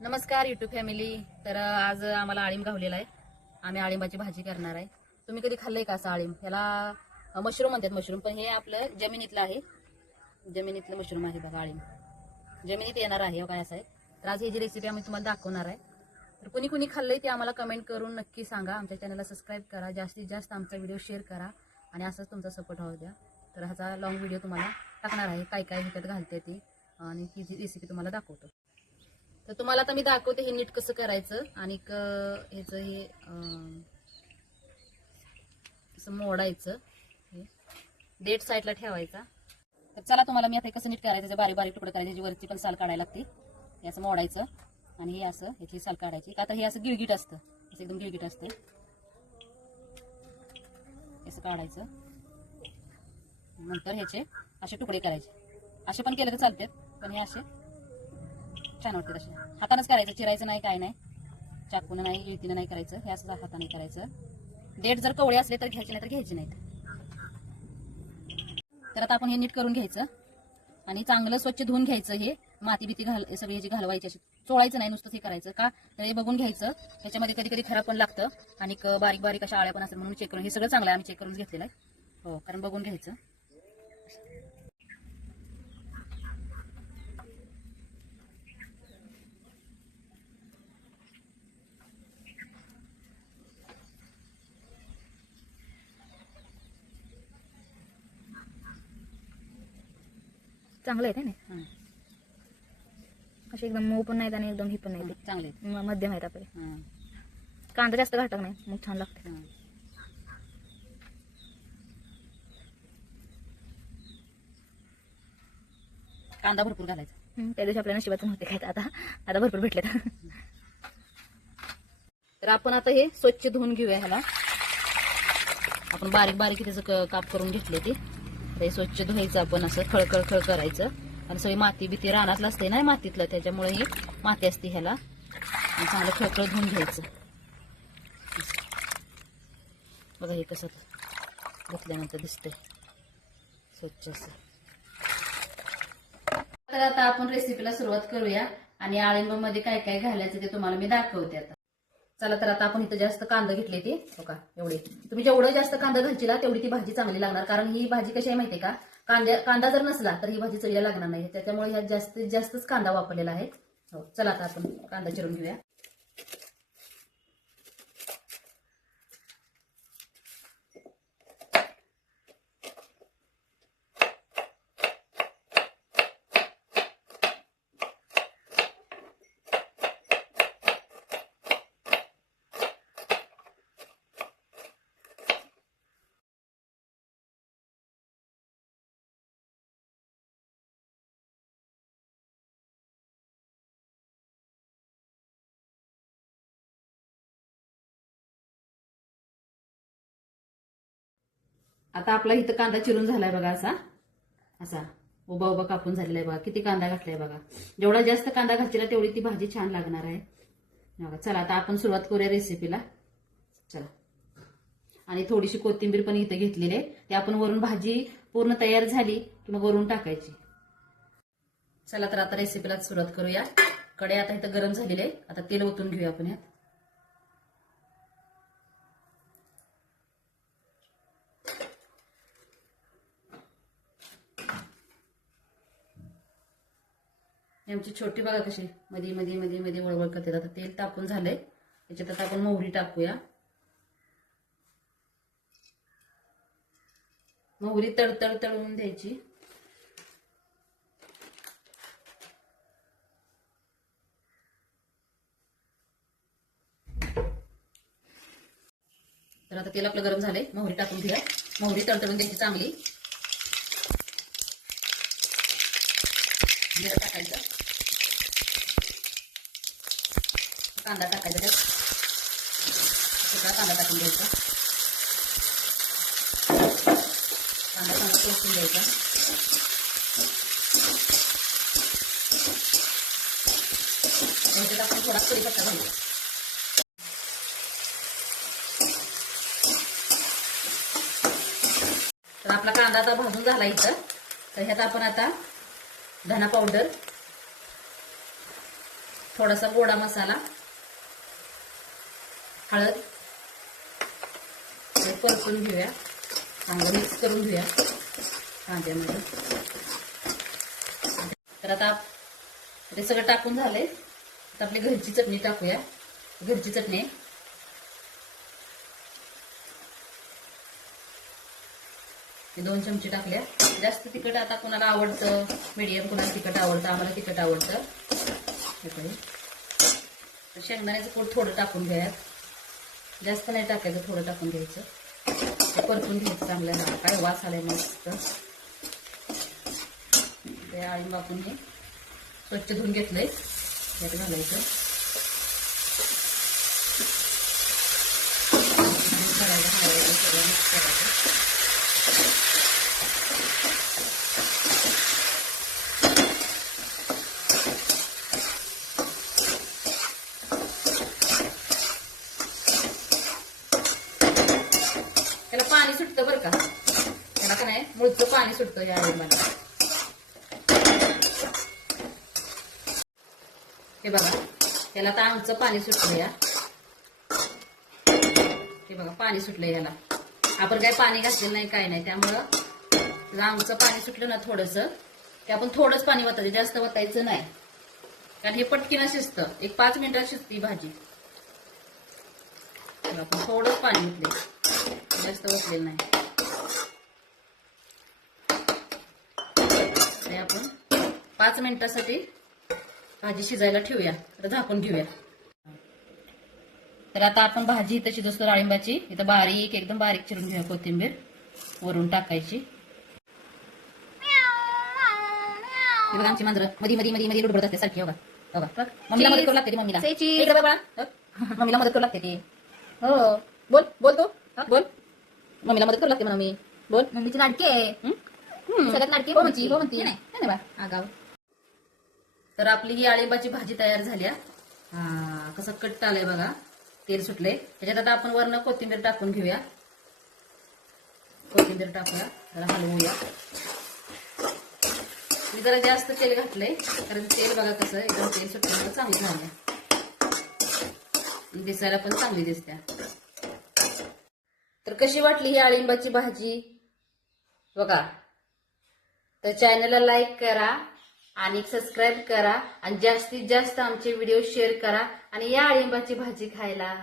नमस्कार YouTube family तर आज आम्हाला आळीम गावलेला आहे. आम्ही आळिंबाची भाजी करणार आहे. तुम्ही कधी खाल्लंय का असं आळीम? ह्याला मशरूम म्हणतात मशरूम. पण हे आपलं जमिनीतलं आहे. जमिनीतलं मशरूम आहे बघा आळीम. जमिनीत येणार आहे हो, काय असं आहे. तर आज ही जी रेसिपी आम्ही तुम्हाला दाखवणार आहे. तर कुणी कुणी खाल्लंय ते आम्हाला कमेंट करून नक्की सांगा. आमच्या चॅनलला सबस्क्राईब करा. जास्तीत जास्त आमचा व्हिडिओ शेअर करा. आणि असंच तुमचा सपोर्ट होऊ द्या. तर ह्याचा लॉंग व्हिडिओ तुम्हाला टाकणार आहे. काय काय ह्याच्यात घालते ती. आणि ही जी रेसिपी तुम्हाला दाखवतो. तर तुम्हाला आता मी दाखवते हे नीट कसं करायचं. आणि ह्याचं हे असं मोडायचं. हे. डेट साईडला ठेवायचा. तर चला तुम्हाला मी आता कसं नीट करायचं बारीक बारीक तुकडे करायचे ह्याची वरची पण साल काढायला लागते हे असं मोडायचं. आणि हे असं ह्याची साल काढायची. का आता हे असं गिळगिट असतं. असं एकदम गिळगिट असते. असं काढायचं. नंतर ह्याचे असे तुकडे करायचे. असे पण केले तर चालतात पण हे असे छान वाटते तसे. हातानच करायचं चिरायचं नाही काय नाही. चाकून नाही युतीनं नाही करायचं हे असं हाताने करायचं. डेट जर कवळे असले तर घ्यायचे नाही तर घ्यायचे नाहीत. तर आता आपण हे नीट करून घ्यायचं. आणि चांगलं स्वच्छ धुवून घ्यायचं हे. माती बिती घाल सगळी ह्याची घालवायची अशी. चोळायचं नाही नुसतं हे करायचं. का? तर हे बघून घ्यायचं. त्याच्यामध्ये कधी कधी खराब पण लागतं. आणि क- बारीक बारीक अशा आळ्या पण असतात म्हणून चेक करून. हे सगळं चांगलं आहे. आम्ही चेक करून घेतलेलं आहे. हो कारण बघून घ्यायचं. चांगलं आहे ना. असे एकदम मऊ पण नाहीत आणि एकदम ही पण नाही चांगले आहेत. मध्यम आहेत आपले. कांदा जास्त घाटक नाही मग छान लागते. कांदा भरपूर घालायचा. हं, त्या दिवशी आपल्या नशिबातून होते काय आता. आता भरपूर भेटले तर आपण आता हे स्वच्छ धुवून घेऊया ह्याला. आपण बारीक बारीक त्याचं काप करून घेतले ते. हे स्वच्छ धुवायचं आपण असं खळखळ खळ करायचं. आणि सगळी माती भीती रानातलं असते ना मातीतलं त्याच्यामुळे ही माती असते ह्याला. आणि चांगलं खळखळ धुवून घ्यायचं. बघा हे कसं घेतल्यानंतर दिसतंय. स्वच्छ असं. तर आता आपण रेसिपीला सुरुवात करूया. आणि आळिंबमध्ये काय काय घालायचं ते तुम्हाला मी दाखवते आता. चला तर आता आपण इथं जास्त कांदा घेतले ते. हो का? एवढे. तुम्ही जेवढं जास्त कांदा घालशीला तेवढी ती भाजी चांगली लागणार. कारण ही भाजी कशी आहे माहितीये का? कांद्या कांदा जर नसला तर ही भाजी चवीला लागणार नाही. त्याच्यामुळे ह्यात जास्तीत जास्तच कांदा वापरलेला आहे. हो चला आता आपण कांदा चिरून घेऊया. आता आपला इथं कांदा चिरून झालाय बघा असा. असा. उभा उभा कापून झालेला आहे बघा. किती कांदा घातलाय बघा. जेवढा जास्त कांदा घातलेला तेवढी ती भाजी छान लागणार आहे. बघा चला आता आपण सुरुवात करूया रेसिपीला चला. आणि थोडीशी कोथिंबीर पण इथं घेतलेली आहे. ते आपण वरून भाजी पूर्ण तयार झाली की मग वरून टाकायची. चला तर आता रेसिपीला सुरुवात करूया. कडे आता इथं गरम झालेले आहे. आता तेल ओतून घेऊया आपण यात. आमची छोटी बघा कशी मध्ये मध्ये मध्ये मध्ये वळवळ करते. आता तेल टाकून झालंय. याच्यात आता आपण मोहरी टाकूया. मोहरी तडतड तळून द्यायची. तर आता तेल आपलं गरम झालंय. मोहरी टाकून घेऊया. मोहरी तडतडून द्यायची चांगली. म्हणजे टाकायचं. कांदा टाकायचा त्यात. सगळा कांदा टाकून द्यायचा कांदा चांगला टोचून द्यायचा त्याच्यात आपण थोडा कढीपत्ता घालू तर आपला कांदा आता भाजून झाला इथं. तर ह्यात आपण आता धना पावडर थोडासा गोडा मसाला हळद. हे परतून घेऊया. चांगलं मिक्स करून घेऊया. कांद्यामध्ये. तर आता ते सगळं टाकून झालंय. आता आपली घरची चटणी टाकूया. घरची चटणी. दोन चमचे टाकल्या. जास्त तिखट आता कोणाला आवडतं मीडियम कोणाला तिखट आवडतं आम्हाला तिखट आवडतं. शेंगदाण्याचं पोट थोडं टाकून घ्यायात जास्त नाही टाकायचं थोडं टाकून घ्यायचं. परतून घ्यायचं चांगलं हा काय वास आलाय मस्त. ते आळी बापून हे स्वच्छ धुवून घेतलंय. त्यात घालायचं करायचं हलवायचं सगळं मिक्स करायचं त्याला पाणी सुटतं बरं का त्याला का नाही मुळचं पाणी सुटतं या आळींबाला हे बघा त्याला तर आमचं पाणी सुटलं या. हे बघा पाणी सुटलं याला आपण काय पाणी घातलेलं नाही काय नाही. त्यामुळं आमचं पाणी सुटलं ना थोडंसं ते आपण थोडंच पाणी वतायचं जास्त वतायचं नाही. कारण हे पटकीनं शिजतं. एक पाच मिनिटात शिजते भाजी. आपण थोडंच पाणी घेतले जास्त वतलेलं नाही. आपण पाच मिनिटासाठी भाजी शिजायला ठेवूया. तर झाकून घेऊया. तर आता आपण भाजी इथं शिजवतो डाळिंबाची. इथं बारीक एकदम बारीक चिरून घेऊया कोथिंबीर. वरून टाकायची. हे बघा आमची मांजरं. मधी मधी मधी मधी लुडबडत असते सारखी बघा बघा बघ. मम्मीला मदत करू लागते मम्मीला. बघ. मम्मीला मदत करू लागते ती. हो. बोल बोल तू. हा, बोल. मम्मीला मदत करू लागते म्हणा मी. बोल. मम्मीची नाटके आहे. हं? हं. सगळ्यात नाटकी हो म्हणती हो मम्मीची. म्हणती नाही नाही बा आगाव. तर आपली ही आळीबाची भाजी तयार झाली कसं कट्ट आलंय बघा. तेल सुटले त्याच्यात आता आपण वरनं कोथिंबीर टाकून घेऊया. कोथिंबीर टाकूया. जरा हलवूया मी जरा जास्त तेल घातलंय कारण तेल बघा कसं एकदम तेल सुटल्यामुळे चांगलं झालं दिसायला पण चांगली दिसते तर कशी वाटली ही आळिंबाची भाजी? बघा. तर चॅनलला लाईक करा आणि सबस्क्राईब करा. आणि जास्तीत जास्त आमचे व्हिडिओ शेअर करा. आणि या अळिंबाची भाजी खायला.